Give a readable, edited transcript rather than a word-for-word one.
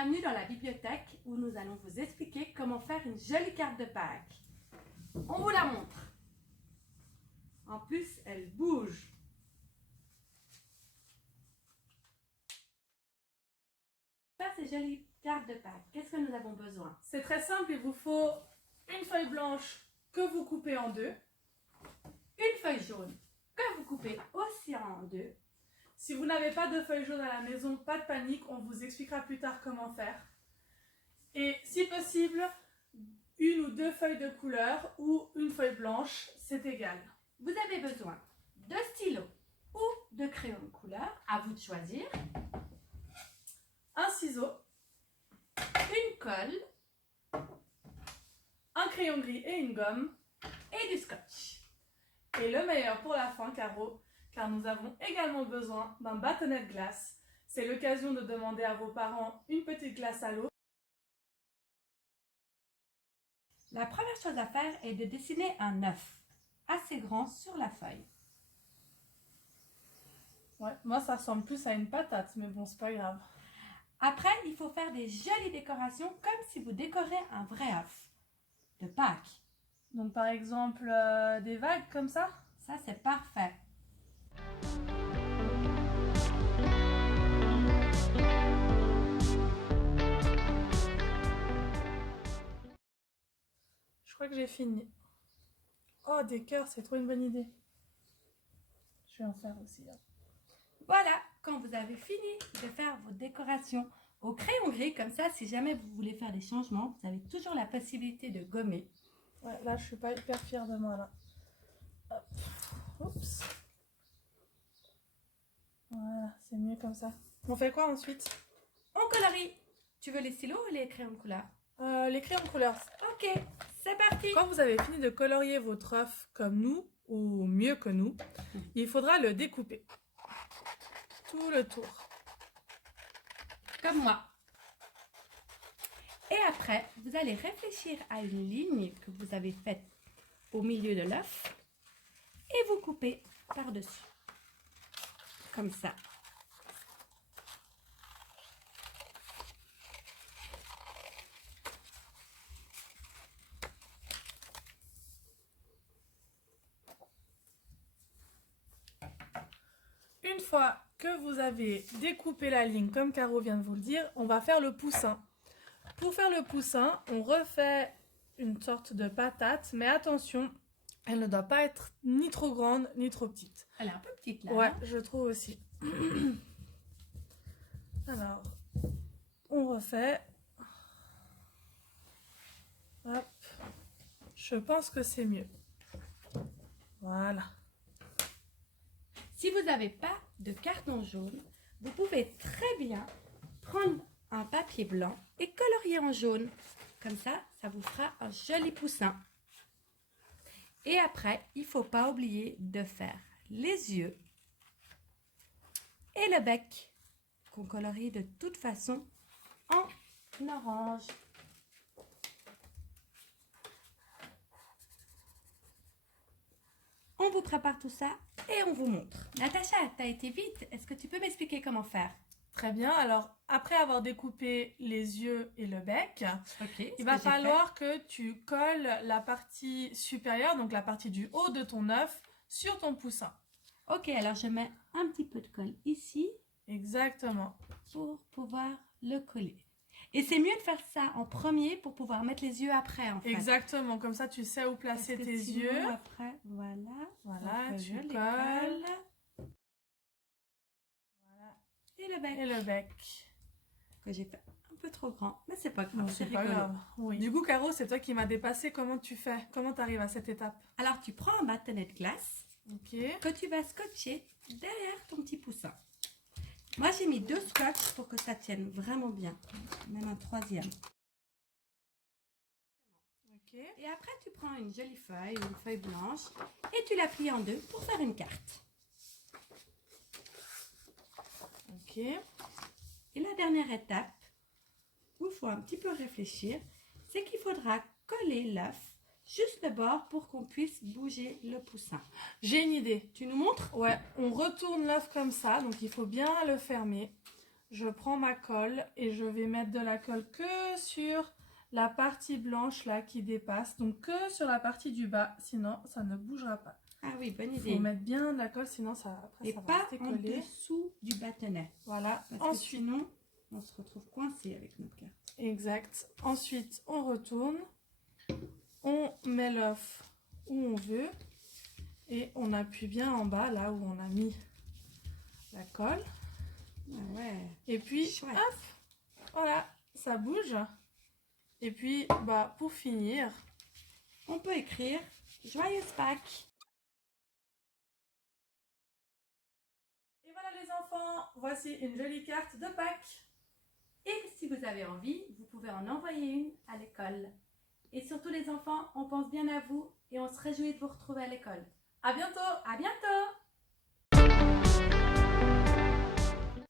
Bienvenue dans la bibliothèque où nous allons vous expliquer comment faire une jolie carte de Pâques. On vous la montre. En plus, elle bouge. Pour faire ces jolies cartes de Pâques, qu'est-ce que nous avons besoin? C'est très simple, il vous faut une feuille blanche que vous coupez en deux. Une feuille jaune que vous coupez aussi en deux. Si vous n'avez pas de feuille jaune à la maison, pas de panique, on vous expliquera plus tard comment faire. Et si possible, une ou deux feuilles de couleur ou une feuille blanche, c'est égal. Vous avez besoin de stylos ou de crayons de couleur, à vous de choisir. Un ciseau, Une colle un crayon gris et une gomme. et du scotch. Et le meilleur pour la fin, Caro, car nous avons également besoin d'un bâtonnet de glace. C'est l'occasion de demander à vos parents une petite glace à l'eau. La première chose à faire est de dessiner un œuf assez grand sur la feuille. Ouais, moi ça ressemble plus à une patate, mais bon, c'est pas grave. Après, il faut faire des jolies décorations comme si vous décorez un vrai œuf de Pâques. Donc par exemple, des vagues comme ça. Ça, c'est parfait. Je crois que j'ai fini. Oh, des cœurs, c'est trop une bonne idée. Je vais en faire aussi. Là. Voilà, quand vous avez fini de faire vos décorations au crayon gris, comme ça, si jamais vous voulez faire des changements, vous avez toujours la possibilité de gommer. Ouais, là, je suis pas hyper fière de moi, là. Hop. Oups. Voilà, c'est mieux comme ça. On fait quoi ensuite? On colorie. Tu veux les stylos ou les crayons de couleur? Les crayons de couleur. Ok, c'est parti. Quand vous avez fini de colorier votre œuf comme nous, ou mieux que nous, il faudra le découper. Tout le tour. Comme moi. Et après, vous allez réfléchir à une ligne que vous avez faite au milieu de l'œuf et vous coupez par-dessus. Comme ça. Une fois que vous avez découpé la ligne, comme Caro vient de vous le dire, on va faire le poussin. Pour faire le poussin, on refait une sorte de patate, mais attention, elle ne doit pas être ni trop grande, ni trop petite. Elle est un peu petite là. Ouais, non? je trouve aussi. Alors, on refait. Hop. Je pense que c'est mieux. Voilà. Si vous n'avez pas de carton jaune, vous pouvez très bien prendre un papier blanc et colorier en jaune. Comme ça, ça vous fera un joli poussin. Et après, il ne faut pas oublier de faire les yeux et le bec qu'on colorie de toute façon en orange. On vous prépare tout ça et on vous montre. Natacha, tu as été vite. Est-ce que tu peux m'expliquer comment faire? Très bien. Alors, après avoir découpé les yeux et le bec, Ok. il va falloir que tu colles la partie supérieure, donc la partie du haut de ton œuf, sur ton poussin. Ok, alors je mets un petit peu de colle ici Exactement. pour pouvoir le coller. Et c'est mieux de faire ça en premier pour pouvoir mettre les yeux après, en fait. Exactement. Comme ça, tu sais où Parce placer que tes sinon, yeux. après, voilà. Voilà, Donc, tu je les colles. colle. Voilà. Et le bec. Et le bec. Que j'ai fait un peu trop grand, mais c'est pas grave. Non, c'est pas rigolo. grave. Oui. Du coup, Caro, c'est toi qui m'as dépassé. Comment tu fais? Comment tu arrives à cette étape? Alors, tu prends un bâtonnet de glace Ok. que tu vas scotcher derrière ton petit poussin. Moi, j'ai mis 2 scotch pour que ça tienne vraiment bien. Même un 3e. Ok. Et après, tu prends une jolie feuille ou une feuille blanche et tu la plies en deux pour faire une carte. Ok. Et la dernière étape, où il faut un petit peu réfléchir, c'est qu'il faudra coller l'œuf juste le bord pour qu'on puisse bouger le poussin. J'ai une idée. Tu nous montres? Ouais, on retourne l'œuf comme ça, donc il faut bien le fermer. je prends ma colle et je vais mettre de la colle que sur la partie blanche là qui dépasse, donc que sur la partie du bas, sinon ça ne bougera pas. Ah oui, bonne Il idée. faut mettre bien de la colle, sinon ça, après, Et ça va pas rester en collé. dessous du bâtonnet. Voilà, Parce ensuite, que sinon, on se retrouve coincé avec notre carte. exact. Ensuite, on retourne, on met l'œuf où on veut et on appuie bien en bas, là où on a mis la colle. Ah ouais. Et puis, Chouette. hop, voilà, ça bouge. Et puis, bah, pour finir, On peut écrire Joyeuse Pâques. et voilà les enfants, voici une jolie carte de Pâques. Et si vous avez envie, vous pouvez en envoyer une à l'école. Et surtout les enfants, on pense bien à vous et on se réjouit de vous retrouver à l'école. À bientôt! À bientôt!